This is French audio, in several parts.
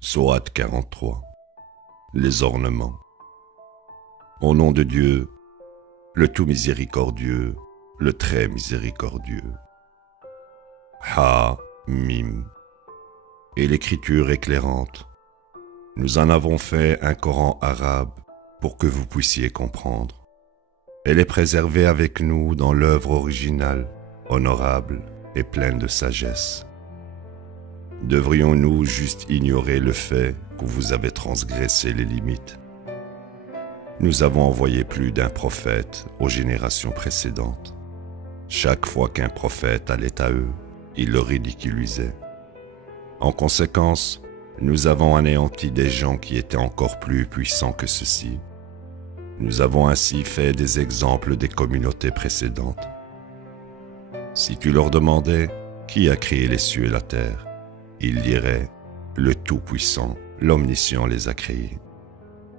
Sourate 43. Les ornements. Au nom de Dieu, le tout miséricordieux, le très miséricordieux. Ha-Mim. Et l'écriture éclairante. Nous en avons fait un Coran arabe pour que vous puissiez comprendre. Elle est préservée avec nous dans l'œuvre originale, honorable et pleine de sagesse. Devrions-nous juste ignorer le fait que vous avez transgressé les limites? Nous avons envoyé plus d'un prophète aux générations précédentes. Chaque fois qu'un prophète allait à eux, ils le ridiculisaient. En conséquence, nous avons anéanti des gens qui étaient encore plus puissants que ceux-ci. Nous avons ainsi fait des exemples des communautés précédentes. Si tu leur demandais qui a créé les cieux et la terre, ils diraient « Le Tout-Puissant, l'Omniscient les a créés.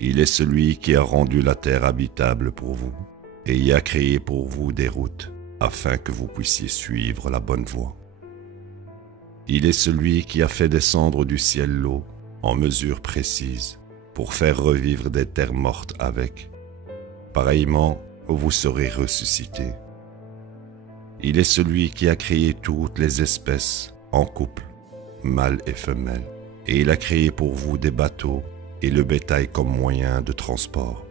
Il est celui qui a rendu la terre habitable pour vous et y a créé pour vous des routes afin que vous puissiez suivre la bonne voie. Il est celui qui a fait descendre du ciel l'eau en mesure précise pour faire revivre des terres mortes avec. Pareillement, vous serez ressuscités. Il est celui qui a créé toutes les espèces en couple, mâles et femelles, et il a créé pour vous des bateaux et le bétail comme moyen de transport.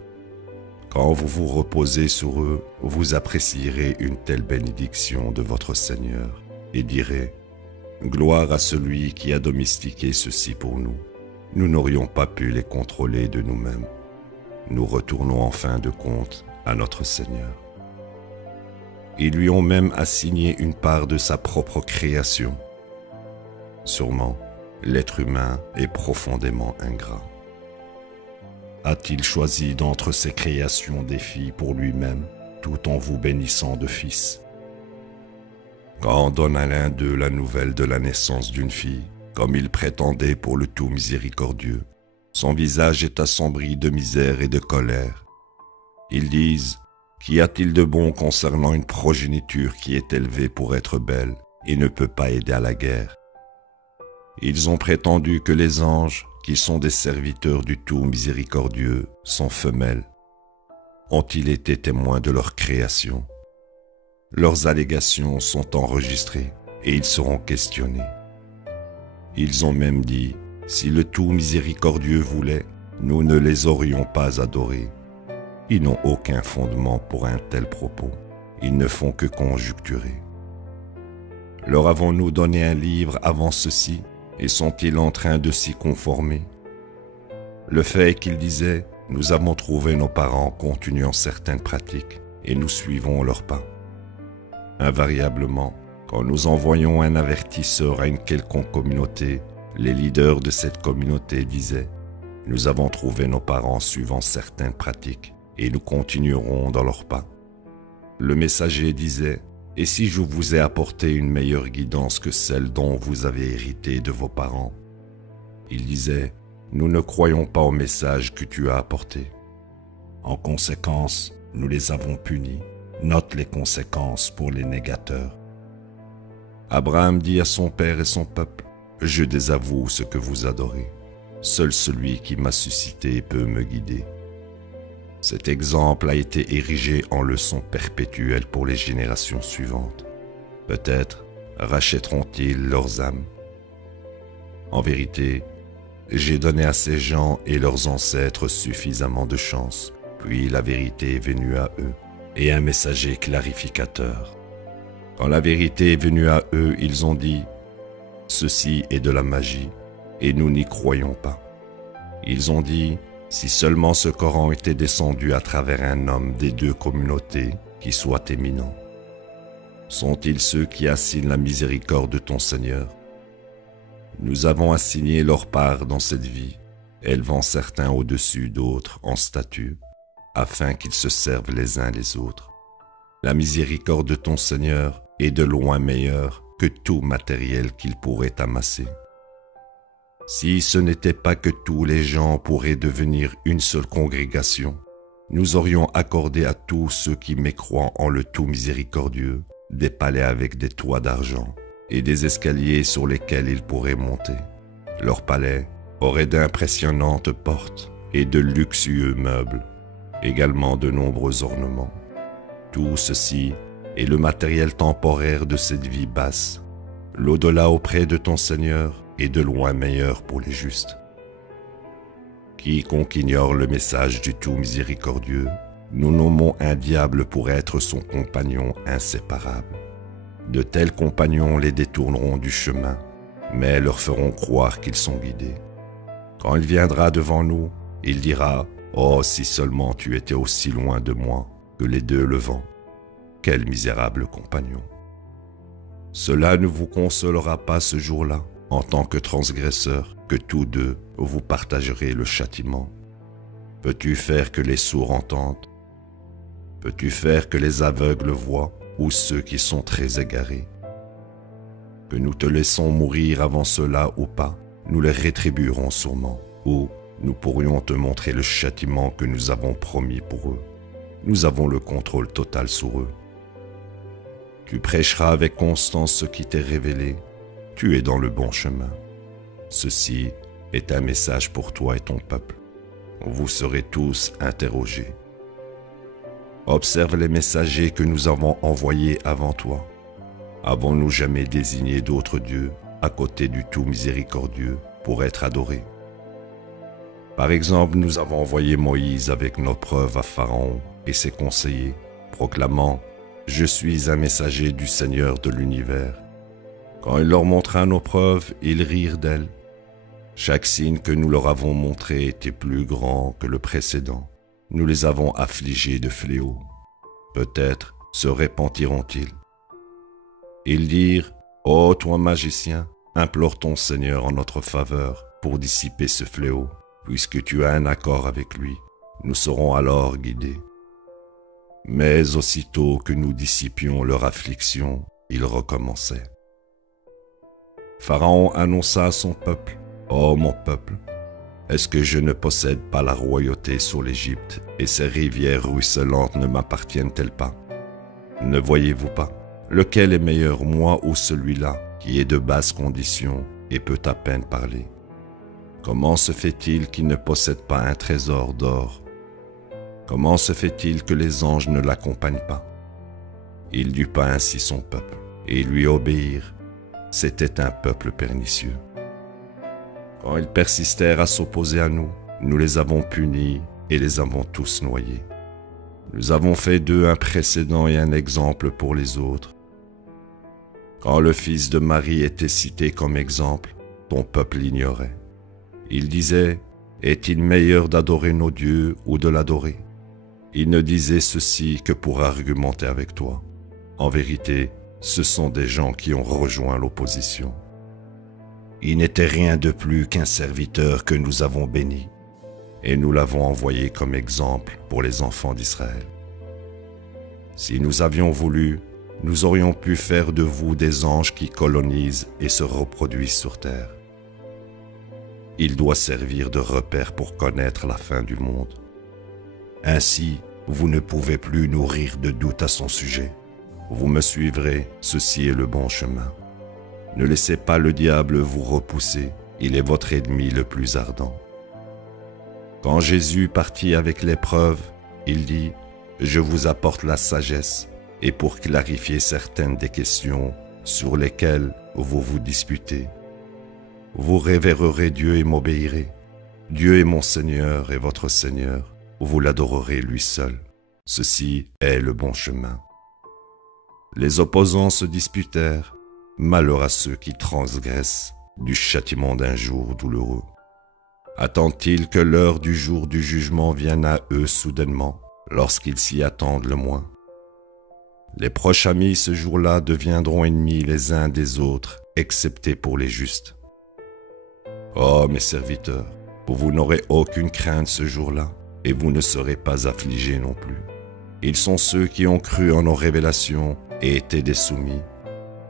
Quand vous vous reposez sur eux, vous apprécierez une telle bénédiction de votre Seigneur et direz « Gloire à celui qui a domestiqué ceci pour nous. Nous n'aurions pas pu les contrôler de nous-mêmes. Nous retournons en fin de compte à notre Seigneur. » Ils lui ont même assigné une part de sa propre création. Sûrement, l'être humain est profondément ingrat. A-t-il choisi d'entre ses créations des filles pour lui-même, tout en vous bénissant de fils? Quand on donne à l'un d'eux la nouvelle de la naissance d'une fille, comme il prétendait pour le tout miséricordieux, son visage est assombri de misère et de colère. Ils disent, qu'y a-t-il de bon concernant une progéniture qui est élevée pour être belle et ne peut pas aider à la guerre? Ils ont prétendu que les anges, qui sont des serviteurs du tout miséricordieux, sont femelles. Ont-ils été témoins de leur création? Leurs allégations sont enregistrées et ils seront questionnés. Ils ont même dit, si le tout miséricordieux voulait, nous ne les aurions pas adorés. Ils n'ont aucun fondement pour un tel propos. Ils ne font que conjecturer. Leur avons-nous donné un livre avant ceci? Et sont-ils en train de s'y conformer? Le fait est qu'ils disaient, nous avons trouvé nos parents continuant certaines pratiques et nous suivons leurs pas. Invariablement, quand nous envoyons un avertisseur à une quelconque communauté, les leaders de cette communauté disaient, nous avons trouvé nos parents suivant certaines pratiques et nous continuerons dans leurs pas. Le messager disait, et si je vous ai apporté une meilleure guidance que celle dont vous avez hérité de vos parents? Il disait, nous ne croyons pas au message que tu as apporté. En conséquence, nous les avons punis. Note les conséquences pour les négateurs. Abraham dit à son père et son peuple, je désavoue ce que vous adorez. Seul celui qui m'a suscité peut me guider. Cet exemple a été érigé en leçon perpétuelle pour les générations suivantes. Peut-être rachèteront-ils leurs âmes. En vérité, j'ai donné à ces gens et leurs ancêtres suffisamment de chance, puis la vérité est venue à eux, et un messager clarificateur. Quand la vérité est venue à eux, ils ont dit « Ceci est de la magie, et nous n'y croyons pas. » Ils ont dit « Si seulement ce Coran était descendu à travers un homme des deux communautés qui soit éminent. Sont-ils ceux qui assignent la miséricorde de ton Seigneur? Nous avons assigné leur part dans cette vie, élevant certains au-dessus d'autres en statut, afin qu'ils se servent les uns les autres. La miséricorde de ton Seigneur est de loin meilleure que tout matériel qu'il pourrait amasser. Si ce n'était pas que tous les gens pourraient devenir une seule congrégation, nous aurions accordé à tous ceux qui mécroient en le tout miséricordieux des palais avec des toits d'argent et des escaliers sur lesquels ils pourraient monter. Leurs palais aurait d'impressionnantes portes et de luxueux meubles, également de nombreux ornements. Tout ceci est le matériel temporaire de cette vie basse. L'au-delà auprès de ton Seigneur est de loin meilleur pour les justes. Quiconque ignore le message du tout miséricordieux, nous nommons un diable pour être son compagnon inséparable. De tels compagnons les détourneront du chemin, mais leur feront croire qu'ils sont guidés. Quand il viendra devant nous, il dira « Oh, si seulement tu étais aussi loin de moi que les deux le vent. Quel misérable compagnon !» Cela ne vous consolera pas ce jour-là, en tant que transgresseurs, que tous deux vous partagerez le châtiment. Peux-tu faire que les sourds entendent? Peux-tu faire que les aveugles voient, ou ceux qui sont très égarés? Que nous te laissons mourir avant cela ou pas, nous les rétribuerons sûrement, ou nous pourrions te montrer le châtiment que nous avons promis pour eux. Nous avons le contrôle total sur eux. Tu prêcheras avec constance ce qui t'est révélé. Tu es dans le bon chemin. Ceci est un message pour toi et ton peuple. Vous serez tous interrogés. Observe les messagers que nous avons envoyés avant toi. Avons-nous jamais désigné d'autres dieux à côté du tout miséricordieux pour être adorés? Par exemple, nous avons envoyé Moïse avec nos preuves à Pharaon et ses conseillers, proclamant « Je suis un messager du Seigneur de l'univers ». Quand il leur montra nos preuves, ils rirent d'elles. Chaque signe que nous leur avons montré était plus grand que le précédent. Nous les avons affligés de fléaux. Peut-être se repentiront-ils. Ils dirent « Ô toi magicien, implore ton Seigneur en notre faveur pour dissiper ce fléau. Puisque tu as un accord avec lui, nous serons alors guidés. » Mais aussitôt que nous dissipions leur affliction, ils recommençaient. Pharaon annonça à son peuple, « Ô mon peuple, est-ce que je ne possède pas la royauté sur l'Égypte et ces rivières ruisselantes ne m'appartiennent-elles pas? Ne voyez-vous pas? Lequel est meilleur, moi ou celui-là, qui est de basse condition et peut à peine parler? Comment se fait-il qu'il ne possède pas un trésor d'or? Comment se fait-il que les anges ne l'accompagnent pas? » Il dut pas ainsi son peuple, et lui obéir. C'était un peuple pernicieux. Quand ils persistèrent à s'opposer à nous, nous les avons punis et les avons tous noyés. Nous avons fait d'eux un précédent et un exemple pour les autres. Quand le fils de Marie était cité comme exemple, ton peuple l'ignorait. Il disait, est-il meilleur d'adorer nos dieux ou de l'adorer? Il ne disait ceci que pour argumenter avec toi. En vérité, ce sont des gens qui ont rejoint l'opposition. Il n'était rien de plus qu'un serviteur que nous avons béni, et nous l'avons envoyé comme exemple pour les enfants d'Israël. Si nous avions voulu, nous aurions pu faire de vous des anges qui colonisent et se reproduisent sur terre. Il doit servir de repère pour connaître la fin du monde. Ainsi, vous ne pouvez plus nourrir de doute à son sujet. Vous me suivrez, ceci est le bon chemin. Ne laissez pas le diable vous repousser, il est votre ennemi le plus ardent. Quand Jésus partit avec l'épreuve, il dit, « Je vous apporte la sagesse, et pour clarifier certaines des questions sur lesquelles vous vous disputez. Vous révérerez Dieu et m'obéirez. Dieu est mon Seigneur et votre Seigneur. Vous l'adorerez lui seul. Ceci est le bon chemin. » Les opposants se disputèrent. Malheur à ceux qui transgressent du châtiment d'un jour douloureux. Attendent-ils que l'heure du jour du jugement vienne à eux soudainement, lorsqu'ils s'y attendent le moins? Les proches amis ce jour-là deviendront ennemis les uns des autres, excepté pour les justes. Oh mes serviteurs, vous n'aurez aucune crainte ce jour-là, et vous ne serez pas affligés non plus. Ils sont ceux qui ont cru en nos révélations et étaient des soumis.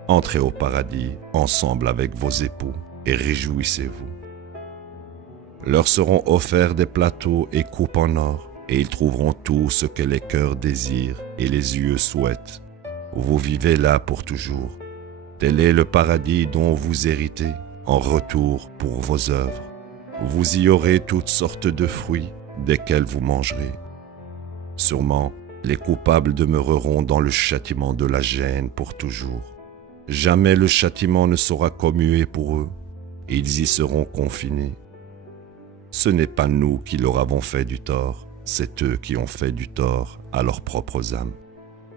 Entrez au paradis ensemble avec vos époux et réjouissez-vous. Leur seront offerts des plateaux et coupes en or, et ils trouveront tout ce que les cœurs désirent et les yeux souhaitent. Vous vivez là pour toujours. Tel est le paradis dont vous héritez en retour pour vos œuvres. Vous y aurez toutes sortes de fruits, desquels vous mangerez. Sûrement, les coupables demeureront dans le châtiment de la gêne pour toujours. Jamais le châtiment ne sera commué pour eux, ils y seront confinés. Ce n'est pas nous qui leur avons fait du tort, c'est eux qui ont fait du tort à leurs propres âmes.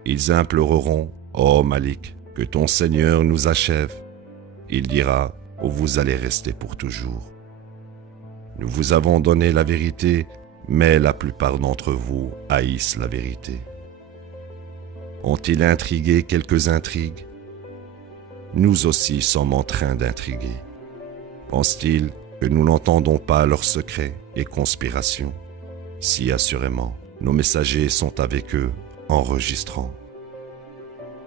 Ils imploreront, « Ô Malik, que ton Seigneur nous achève. » Il dira, « Vous allez rester pour toujours. » Nous vous avons donné la vérité, mais la plupart d'entre vous haïssent la vérité. Ont-ils intrigué quelques intrigues? Nous aussi sommes en train d'intriguer. Pensent-ils que nous n'entendons pas leurs secrets et conspirations? Si assurément, nos messagers sont avec eux, enregistrant.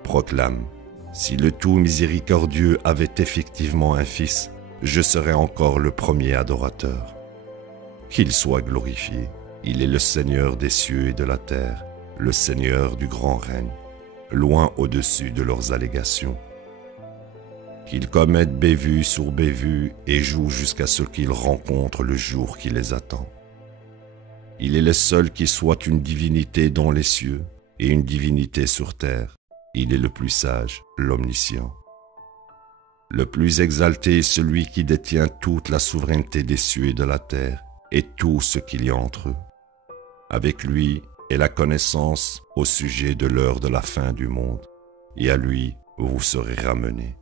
Proclame, si le tout miséricordieux avait effectivement un fils, je serais encore le premier adorateur. Qu'il soit glorifié, il est le Seigneur des cieux et de la terre, le Seigneur du grand règne, loin au-dessus de leurs allégations. Qu'ils commettent bévue sur bévue et jouent jusqu'à ce qu'ils rencontrent le jour qui les attend. Il est le seul qui soit une divinité dans les cieux et une divinité sur terre. Il est le plus sage, l'omniscient. Le plus exalté est celui qui détient toute la souveraineté des cieux et de la terre et tout ce qu'il y a entre eux. Avec lui est la connaissance au sujet de l'heure de la fin du monde, et à lui vous serez ramenés.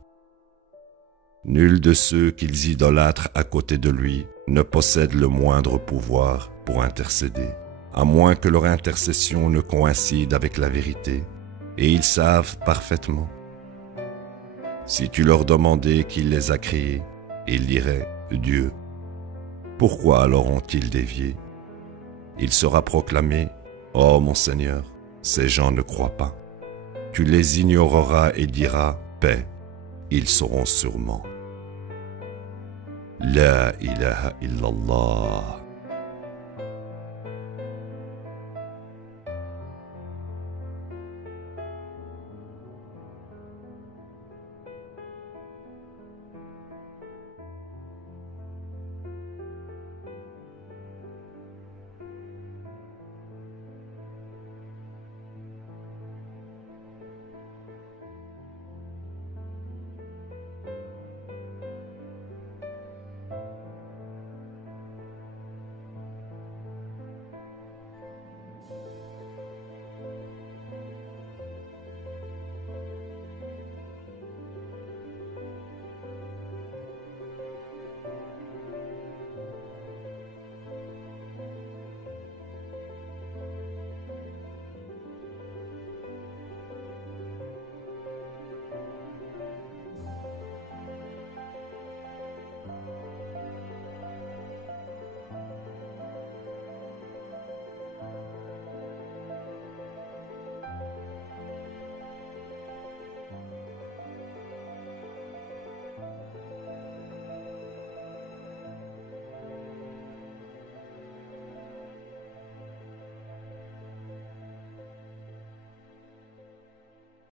Nul de ceux qu'ils idolâtrent à côté de lui ne possède le moindre pouvoir pour intercéder, à moins que leur intercession ne coïncide avec la vérité, et ils savent parfaitement. Si tu leur demandais qui les a créés, ils diraient « Dieu ». Pourquoi alors ont-ils dévié? Il sera proclamé « Oh mon Seigneur, ces gens ne croient pas ». Tu les ignoreras et diras « Paix ». Ils sauront sûrement. La ilaha illallah.